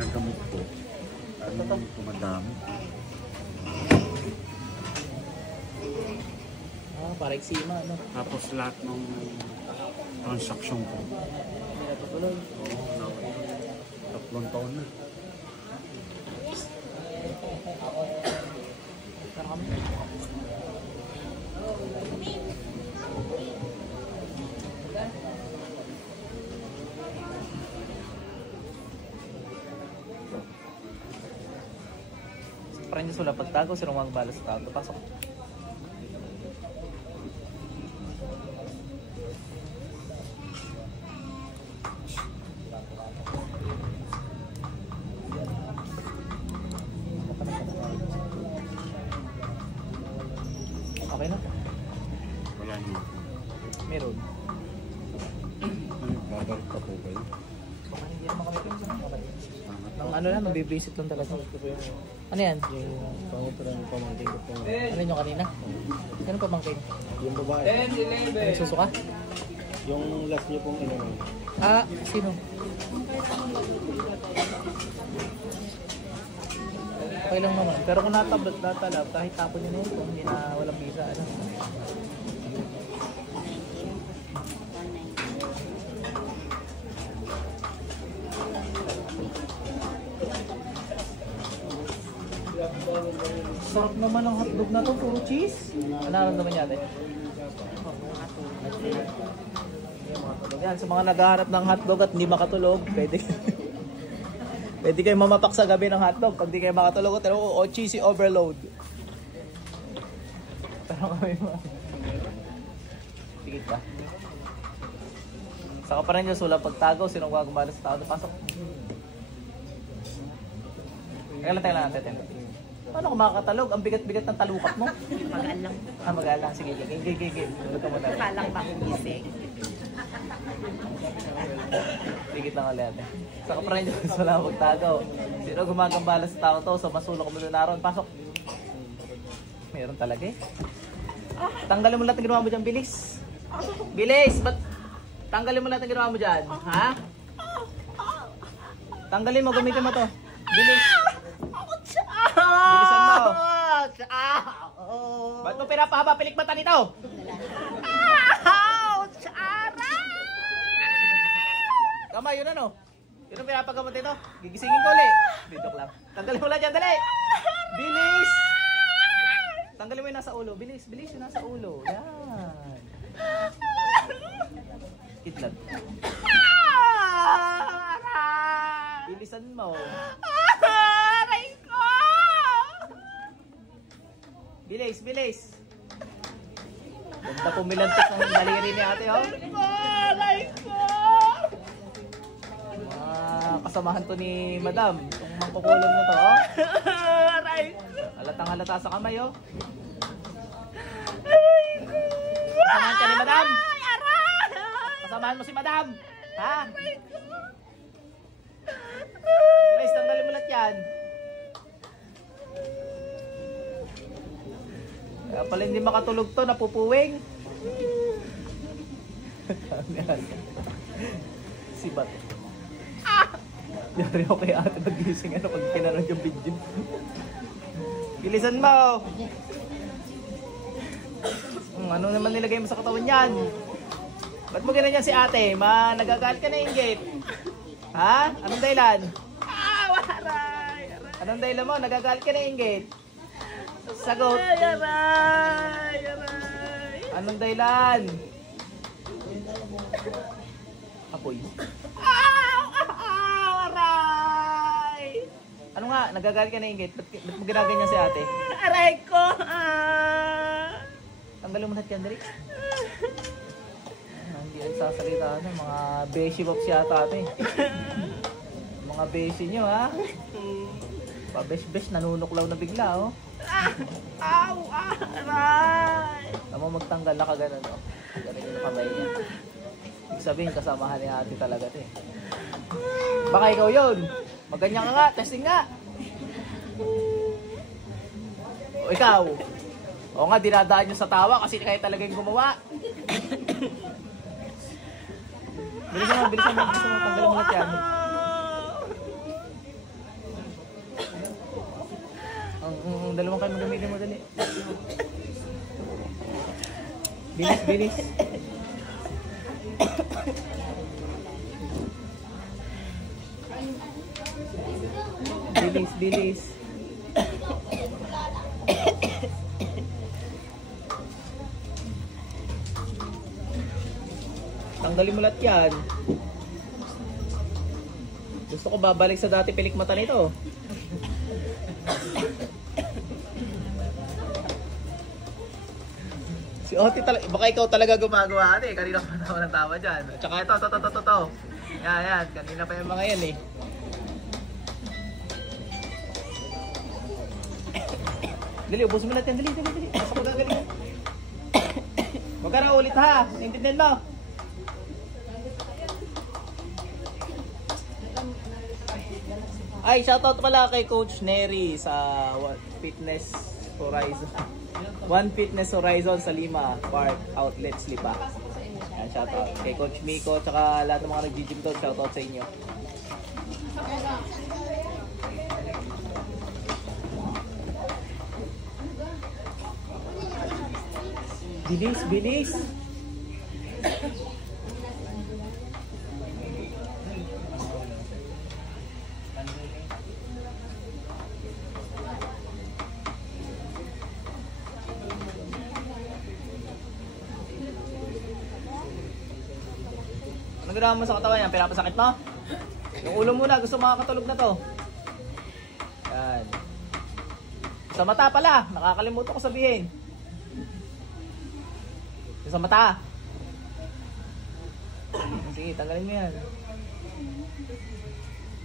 ginagamot ko. Ano tumadami. Para eksima, ano? Tapos lahat ng transaksyon ko. Hindi natutuloy. Oo, 3 taon na. Saan kami? Parang yung sula pagtago, sino magbalas sa tago. Pasok. Okay na? Wala niyo. Meron. Babalik pa po kayo. Baka hindi naman kami pinsan. Ang ano lang, mabibisit lang talaga. Ano yan? Yung pangopera ng pamangkin ko po. Ano yung kanina? Ano pamangkin? Yung babae. Ano susuka? Yung last niyo pong inanay. Ah, sino? Okay lang naman. Pero kung natablot, natalab, kahit tapon yun kung hindi na walang visa, ano. Sarap naman ang hotdog na to, puro cheese. Ano naman yan eh? Yan, sa mga naghahanap ng hotdog at hindi makatulog, pwede pwede kayo mamapak sa gabi ng hotdog pag di kayo makatulog o cheesy overload. Pero kami Tigit ba? Saka pa rin yung sulang pagtago, sinong gagumala sa tao na pasok. Tayo lang natin. Paano kung makakatalog? Ang bigat-bigat ng talukat mo. Magaan lang. Magaan lang. Sige. Tulog ka muna. Kalang ba akong gising? Tigit lang ulit. Saka pa rin yung sulang pagtago. Sino gumagambala sa tao to? So masulok ko muna naroon. Pasok. Meron talaga eh. Tanggalin mo lahat ng ginawa mo dyan, bilis. Bilis! Ba't tanggalin mo lahat ng ginawa mo dyan? Ha? Tanggalin mo, gamitin mo to. Bilis. Bilisan mo. Ba't mo pinapahaba pilikmata nito? Tama, yun ano? Yun ang pinapagamot nito. Gigisingin ko ulit. Dito lang. Tanggalin mo lang dyan, dali. Bilis. Tanggalin mo yung nasa ulo. Bilis, yung nasa ulo. Yan. Kitlag. Bilisan mo. Bilis. Ganda pumilantik ng daliri ni ate, oh. Kasamahan to ni Madam. Itong mangkukulong na to, oh. Halatang halata sa kamay, oh. Kasamahan ka ni Madam? Kasamahan mo si Madam? Ha? Bilis, tanggalin mo lahat yan. Kaya pala hindi makatulog to, napupuwing. Si Bat. Yari ako kay ate nagising ano pag pinanood yung video. Bilisan mo! Ano naman nilagay mo sa katawan yan? Ba't mo ganyan si ate? Nagagalit ka na inggit. Ha? Anong dahilan? Anong dahilan mo? Nagagalit ka na inggit. Sagot. Anong dahilan? Apoy. Ano nga? Nagagalit ka na inggit. Ba't mo ginaganyan si ate? Aray ko! Tanggalin mo lahat yan, dali. Hindi ay sasalita na. Mga beshi box yata ate. Mga beshi nyo, ha? Pa-besh-besh, nanunuklaw na bigla, oh. Aray! Tama magtanggal na kaganon, oh. Ganun yung kamay niya. Ibig sabihin, kasamahan ni ate talaga, ito, eh. Baka ikaw yun. Maganyan ka nga, testing nga. O ikaw. O nga, dinadaan nyo sa tawa kasi kayo talaga yung gumawa. Bilisan mo. Tanggalin mo lahat yan. yung dalawang kayo magamitin mo dali. Bilis, bilis. Bilis, bilis. Tanggalin mo lahat yan. Gusto ko babalik sa dati pilik mata nito. Si Oti talaga, baka ikaw talaga gumagawa ate. Kanina pa naman ang tawa dyan. Tsaka ito, to. Yan, yan. Kanina pa yung mga yan eh. Dali, ubos mo natin. Dali. Basta ko gagaling. Huwag ka na ulit ha. Naintindihan mo. Ay, shoutout pala kay Coach Neri sa Fitness Horizon. One Fitness Horizon sa Lima Park Outlets Lipa. Yan, shoutout. Kay Coach Miko, tsaka lahat ng mga nag-gym doon, shoutout sa inyo. Bilis, bilis. Ano ginawa mo sa katawan yan? Pinapasakit mo? Yung ulo muna, gusto makakatulog na to. Yan. Sa mata pala, nakakalimutan ko sabihin. Sa mata. Sige, tanggalin mo yan.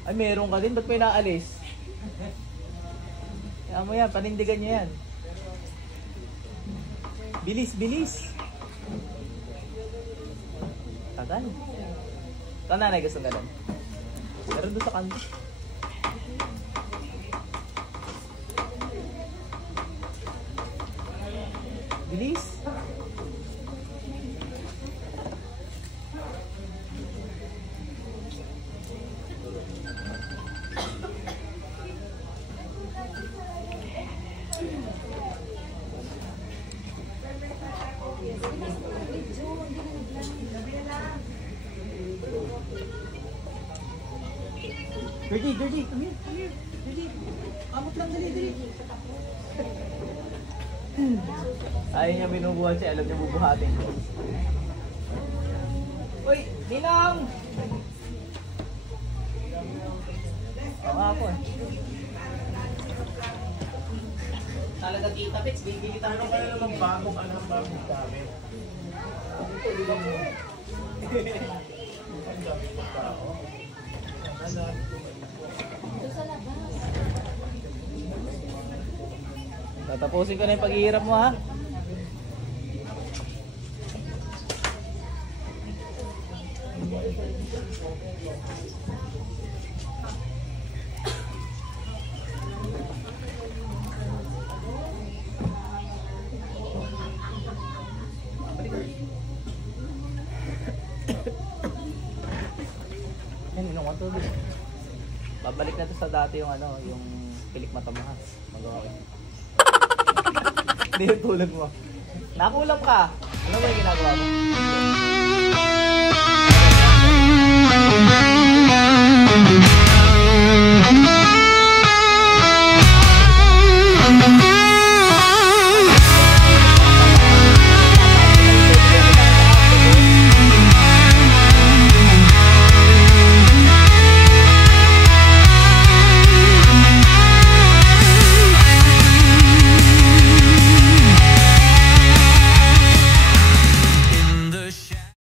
Ay, meron ka din. Ba't may naalis? Kaya mo yan, panindigan nyo yan. Bilis, bilis. Tagal. Ito nanay gusto ganun. Meron doon sa kanto. Bilis. Dirty, come here. Dirty. Amot lang, dali. Ayaw niya binubuhat siya, alam niya bubuhatin. Uy, Ninang! Oo nga po eh. Talaga tita Pets, bibili tayo kayo naman bagong gamit. Tatapusin ko na yung paghihirap mo ha. Yan, inuwan to. Babalik na to sa dati yung ano, yung pilik mata mo ha. Magawa ko. Hindi yung tulog mo. Nakulam ka. Ano ba yung ginagawa mo?